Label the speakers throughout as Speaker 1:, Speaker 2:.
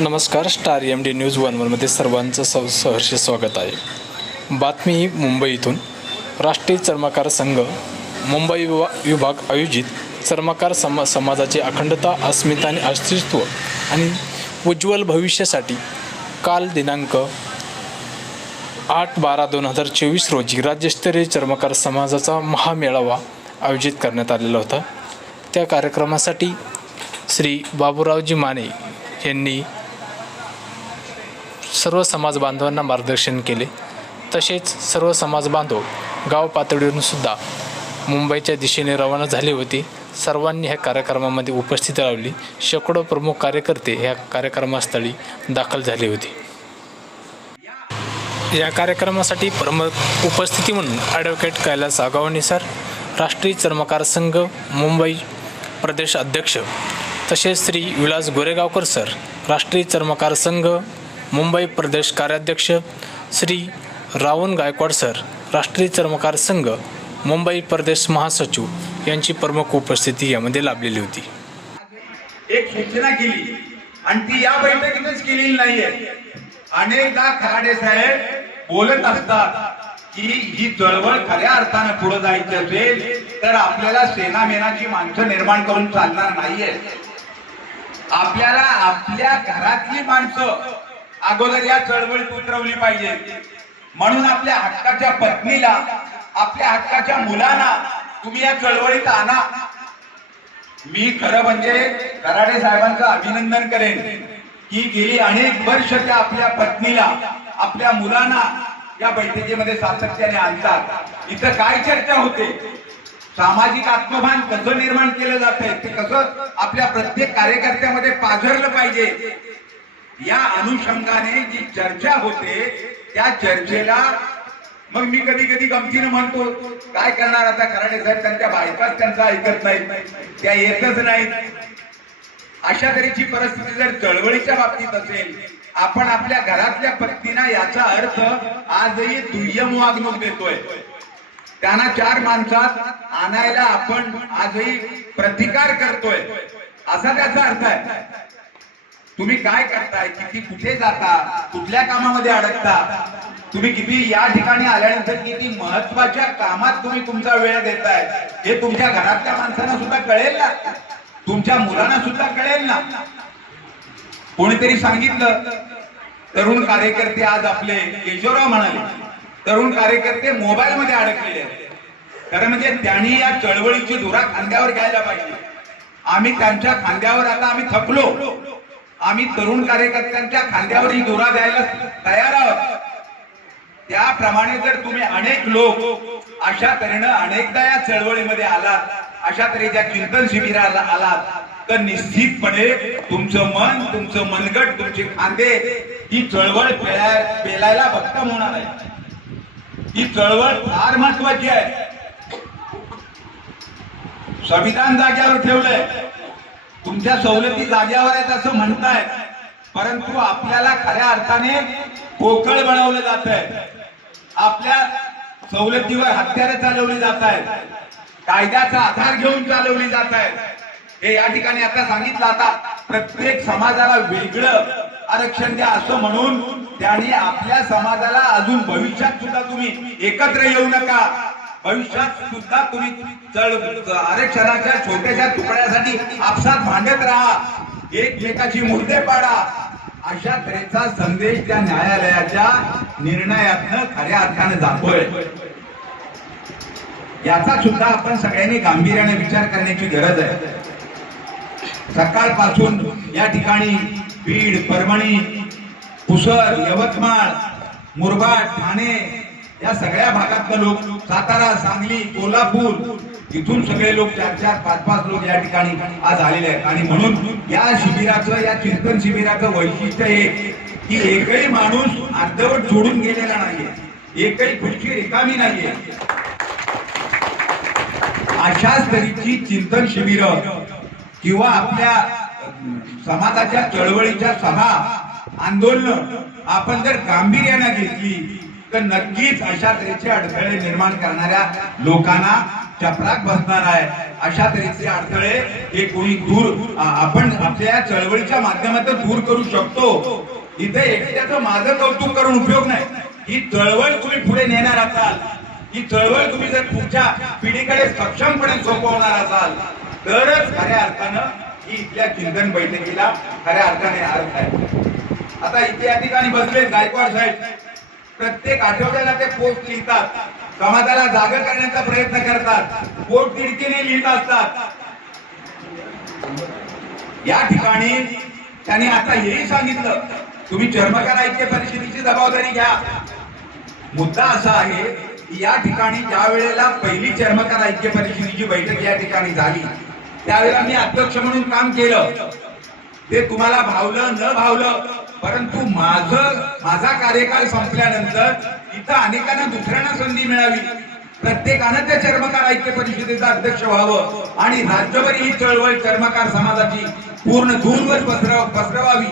Speaker 1: नमस्कार star M D news वनवरमध्ये सर्वांचं स सहर्ष स्वागत आहे. बातमी मुंबईतून राष्ट्रीय चर्मकार संघ मुंबई विभा विभाग आयोजित चर्मकार समा समाजाची अखंडता अस्मिता आणि अस्तित्व आणि उज्ज्वल भविष्यासाठी काल दिनांक आठ बारा दोन हजार चोवीस रोजी राज्यस्तरीय चर्मकार समाजाचा महामेळावा आयोजित करण्यात आलेला होता. त्या कार्यक्रमासाठी श्री बाबूरावजी माने यांनी सर्व समाज बांधवांना मार्गदर्शन केले. तसेच सर्व समाज बांधव गाव पातळीवरून सुद्धा मुंबईच्या दिशेने रवाना झाले होते. सर्वांनी ह्या कार्यक्रमामध्ये उपस्थित लावली शेकडो प्रमुख कार्यकर्ते ह्या कार्यक्रमास्थळी दाखल झाले होते. या कार्यक्रमासाठी प्रमुख उपस्थिती म्हणून ॲडव्होकेट कैलास आगावणी सर राष्ट्रीय चर्मकार संघ मुंबई प्रदेश अध्यक्ष तसेच श्री विलास गोरेगावकर सर राष्ट्रीय चर्मकार संघ मुंबई प्रदेश कार्याध्यक्ष श्री रावण गायकवाड सर राष्ट्रीय चर्मकार संघ मुंबई प्रदेश महासचिव यांची प्रमुख उपस्थिती यामध्ये लाभलेली होती.
Speaker 2: एक सूचना केली आणि ती या बैठकीतच केलेली नाहीये. अनेकदा खराडे साहेब बोलत असतात की ही चळवळ खऱ्या अर्थानं पुढे जायची असेल तर आपल्याला सेना मेनाची माणसं निर्माण करून चालणार नाहीये आपल्याला आपल्या घरातली माणसं अगोदर या चळवळीत उतरवली पाहिजे. म्हणून आपल्या हक्काच्या पत्नीला आपल्या हक्काच्या मुलांना तुम्ही या चळवळीत आणा. मी खरं म्हणजे कराडे साहेबांचं अभिनंदन करेन. की गेली अनेक वर्ष त्या आपल्या पत्नीला आपल्या मुलांना या बैठकीमध्ये सातत्याने आणतात. इथं काय चर्चा होते? सामाजिक आत्मभान कसं निर्माण केलं जाते ते कसं आपल्या प्रत्येक कार्यकर्त्यामध्ये पाझरलं पाहिजे? या अनुषंगाने जी चर्चा होते त्या चर्चेला मग मी कधी कधी गमतीनं म्हणतो काय करणार आता खराडे साहेब? त्यांच्या बायकाच त्यांचा ऐकत नाही त्या येतच नाहीत. अशा तऱ्हेची परिस्थिती जर चळवळीच्या बाबतीत असेल आपण आपल्या घरातल्या पत्नीना याचा अर्थ आजही दुय्यम वागणूक देतोय. त्यांना चार माणसात आणायला आपण आजही प्रतिकार करतोय. असा त्याचा अर्थ आहे. तुम्ही काय करताय? किती कुठे जाता? कुठल्या कामामध्ये अडकता? तुम्ही किती या ठिकाणी आल्यानंतर किती महत्त्वाच्या कामात तुम्ही तुमचा वेळ देताय? हे तुमच्या घरातल्या माणसांना सुद्धा कळेल ना. तुमच्या मुलांना सुद्धा कळेल ना. कोणीतरी सांगितलं तरुण कार्यकर्ते आज आपले केशवराव म्हणाले तरुण कार्यकर्ते मोबाईल मध्ये अडकलेले आहेत. खरं म्हणजे त्यांनी या चळवळीची धुरा खांद्यावर घ्यायला पाहिजे. आम्ही त्यांच्या खांद्यावर आता आम्ही थकलो. आम्ही तरुण कार्यकर्त्यांच्या खांद्यावर ही दोरा द्यायला तयार आहोत. त्याप्रमाणे जर तुम्ही अनेक लोक अशा तऱ्हेनं अनेकदा या चळवळीमध्ये आलात अशा तऱ्हेच्या चिंतन शिबिराला आलात तर निश्चितपणे तुमचं मन तुमचं मनगट तुमचे खांदे ही चळवळ पेलायला भक्कम होणार आहे ही चळवळ फार महत्वाची आहे. संविधान जाग्यावर ठेवलंय. तुमच्या सवलती जाग्यावर आहेत असं म्हणताय. परंतु आपल्याला खऱ्या अर्थाने पोकळ बनवलं जात आहे आपल्या सवलतीवर हत्यारे चालवली जात आहेत कायद्याचा आधार घेऊन चालवली जात आहेत हे या ठिकाणी आता सांगितलं आता प्रत्येक समाजाला वेगळं आरक्षण द्या असं म्हणून त्याने आपल्या समाजाला अजून भविष्यात सुद्धा तुम्ही एकत्र येऊ नका. भविष्यात सुद्धा तुम्ही चळ आरक्षणाच्या छोट्याशा तुकड्यासाठी आपसात भांडत राहा. एकमेकाची मुद्दे पाडा. अशा तऱ्हेचा संदेश त्या न्यायालयाच्या निर्णयातनं खऱ्या अर्थानं जातोय. याचा सुद्धा आपण सगळ्यांनी गांभीर्याने विचार करण्याची गरज आहे. सकाळपासून या ठिकाणी बीड परभणी पुसर यवतमाळ मुरबाड ठाणे या सगळ्या भागातले लोक सातारा सांगली कोल्हापूर इथून सगळे लोक चार चार पाच पाच लोक या ठिकाणी आज आलेले आहेत. आणि म्हणून या शिबिराचं या कीर्तन शिबिराचं वैशिष्ट्य हे की एकही माणूस अर्धवट सोडून गेलेला नाहीये. एकही खुर्ची रिकामी नाहीये. अशाच तऱ्हेची चिंतन शिबिर किंवा आपल्या समाजाच्या चळवळीच्या सभा आंदोलन आपण जर गांभीर्यानं घेतली तर नक्कीच अशा तऱ्हेचे अडथळे निर्माण करणाऱ्या लोकांना चपराक बसणार आहे. अशा तऱ्हेचे अडथळे हे कोणी दूर आपण आपल्या चळवळीच्या माध्यमातून दूर करू शकतो. इथे एकट्याचं माझं कौतुक करून उपयोग नाही. ही चळवळ तुम्ही पुढे नेणार असाल. ही चळवळ तुम्ही जर पुढच्या पिढीकडे सक्षमपणे सोपवणार असाल तरच खऱ्या अर्थानं ही इथल्या चिंतन बैठकीला खऱ्या अर्थाने अर्थ आहे आता इथे या ठिकाणी बसले गायकवाड साहेब. प्रत्येक आठवड्याला ते पोस्ट लिहितात. समाजाला जागर करण्याचा प्रयत्न करतात. पोट तिडकीने लिहित असतात. या ठिकाणी त्यांनी आता हेही सांगितलं तुम्ही चर्मकार ऐक्य परिषदेची जबाबदारी घ्या. मुद्दा असा आहे की या ठिकाणी ज्या वेळेला पहिली चर्मकार ऐक्य परिषदेची बैठक या ठिकाणी झाली त्यावेळेला मी अध्यक्ष म्हणून काम केलं. ते तुम्हाला भावलं न भावलं परंतु माझं माझा कार्यकाळ संपल्यानंतर इथं अनेकांना दुसऱ्यांना संधी मिळावी. प्रत्येकानं त्या चर्मकार ऐक्य परिषदेचा अध्यक्ष व्हावं आणि राज्यभर ही चळवळ चर्मकार समाजाची पूर्ण दूरवर पसरव पसरवावी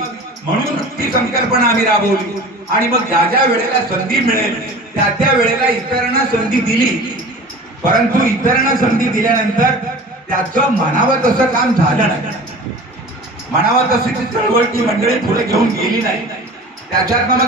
Speaker 2: म्हणून ती संकल्पना आम्ही राबवली. आणि मग ज्या ज्या वेळेला संधी मिळेल त्या त्या वेळेला इतरांना संधी दिली. परंतु इतरांना संधी दिल्यानंतर त्याचं म्हणावं तसं काम झालं नाही. म्हणावं तशी ती चळवळ ती मंडळी पुढे घेऊन गेली नाही. त्याच्यात मग